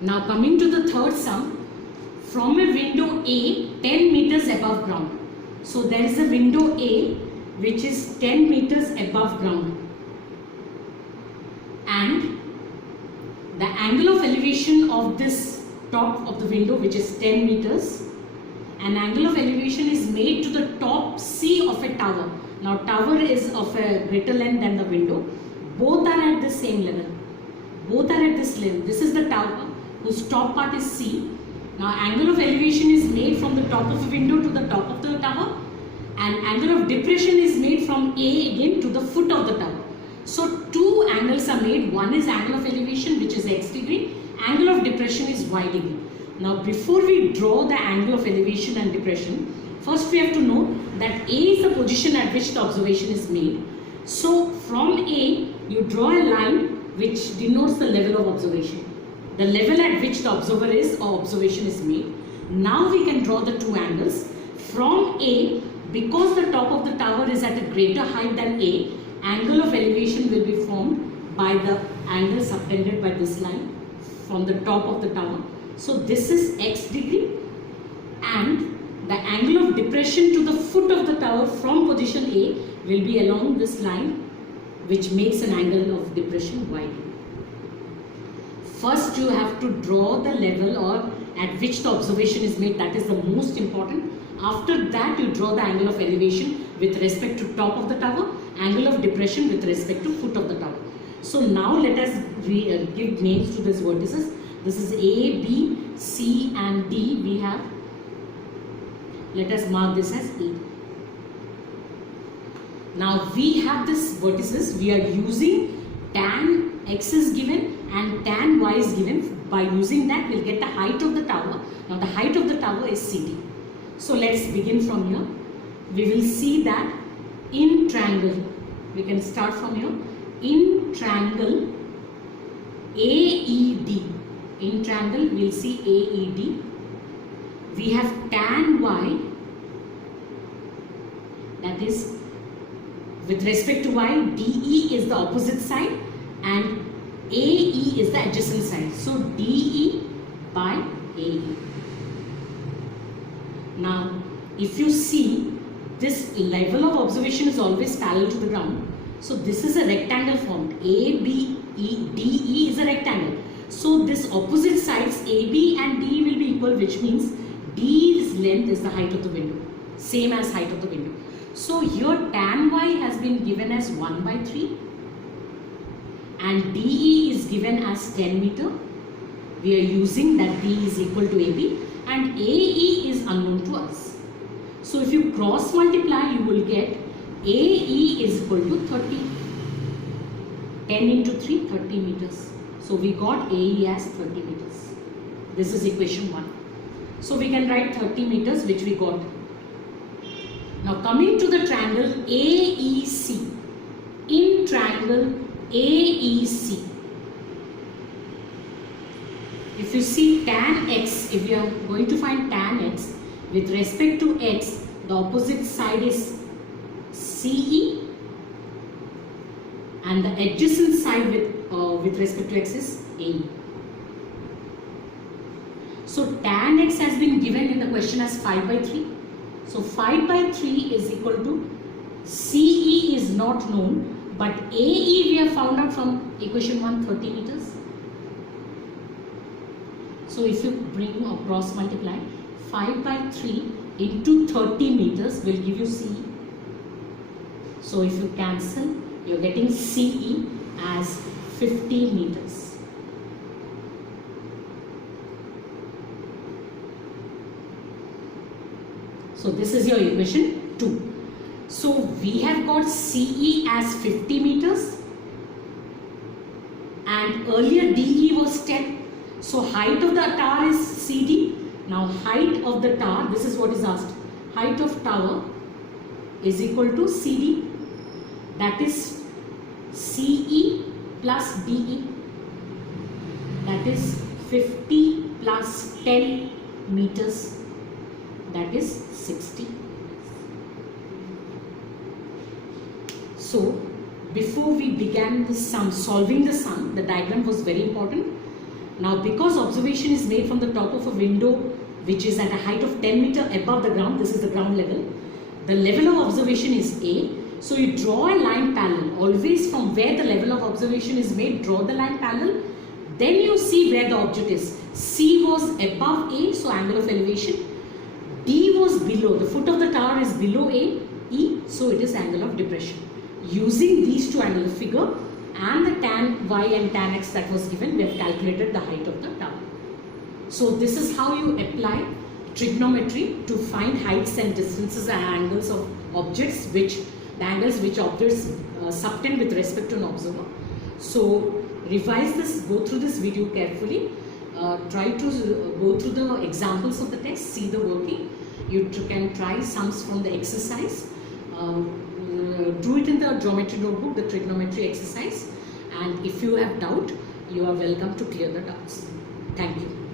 Now coming to the third sum, from a window A 10 meters above ground. So there is a window A which is 10 meters above ground, and the angle of elevation of this top of the window, which is 10 meters, an angle of elevation is made to the top C of a tower. Now tower is of a greater length than the window. Both are at the same level. Both are at this level. This is the tower whose top part is C. Now angle of elevation is made from the top of the window to the top of the tower, and angle of depression is made from A again to the foot of the tower. So two angles are made. One is angle of elevation, which is x degree. Angle of depression is y degree. Now before we draw the angle of elevation and depression, first we have to know that A is the position at which the observation is made. So from A, you draw a line which denotes the level of observation, the level at which the observer is or observation is made. Now we can draw the two angles. From A, because the top of the tower is at a greater height than A, angle of elevation will be formed by the angle subtended by this line from the top of the tower. So this is x degree, and the angle of depression to the foot of the tower from position A will be along this line, which makes an angle of depression y degree. First you have to draw the level or at which the observation is made. That is the most important. After that you draw the angle of elevation with respect to top of the tower, angle of depression with respect to foot of the tower. So now let us give names to these vertices. This is A, B, C and D we have. Let us mark this as E. Now we have this vertices. We are using tan x is given and tan y is given. By using that we'll get the height of the tower. Now the height of the tower is CD. So let's begin from here. We will see that in triangle, we can start from here. In triangle AED, in triangle we'll see AED. We have tan y, that is with respect to y, DE is the opposite side and AE is the adjacent side. So DE by AE. Now if you see, this level of observation is always parallel to the ground. So this is a rectangle formed. ABE, DE is a rectangle. So this opposite sides AB and DE will be equal, which means D's length is the height of the window, same as height of the window. So here tan y has been given as 1/3 and DE is given as 10 meter. We are using that D is equal to AB and AE is unknown to us. So if you cross multiply, you will get AE is equal to 30. 10 into 3, 30 meters. So we got AE as 30 meters. This is equation 1. So we can write 30 meters, which we got. Now coming to the triangle AEC. In triangle AEC, if you see tan x, if you are going to find tan x, with respect to x, the opposite side is CE and the adjacent side with respect to x is AE. So tan x has been given in the question as 5/3. So 5/3 is equal to CE is not known, but AE we have found out from equation 1, 30 meters. So if you bring or cross multiply, 5/3 into 30 meters will give you CE. So if you cancel, you're getting CE as 50 meters. So this is your equation 2. So we have got CE as 50 meters and earlier DE was 10. So height of the tower is CD. Now height of the tower, this is what is asked. Height of tower is equal to CD. That is CE plus DE. That is 50 plus 10 meters. That is 60. So before we began the sum, solving the sum, the diagram was very important. Now because observation is made from the top of a window which is at a height of 10 meter above the ground, this is the ground level, the level of observation is A. So you draw a line parallel, always from where the level of observation is made, draw the line parallel, then you see where the object is. C was above A, so angle of elevation. D was below, the foot of the tower is below A, E, so it is angle of depression. Using these two angular figure and the tan Y and tan X that was given, we have calculated the height of the tower. So this is how you apply trigonometry to find heights and distances and angles of objects, the angles which objects subtend with respect to an observer. So revise this, go through this video carefully, try to go through the examples of the text, see the working. You can try sums from the exercise, do it in the geometry notebook, the trigonometry exercise, and if you have doubt, you are welcome to clear the doubts. Thank you.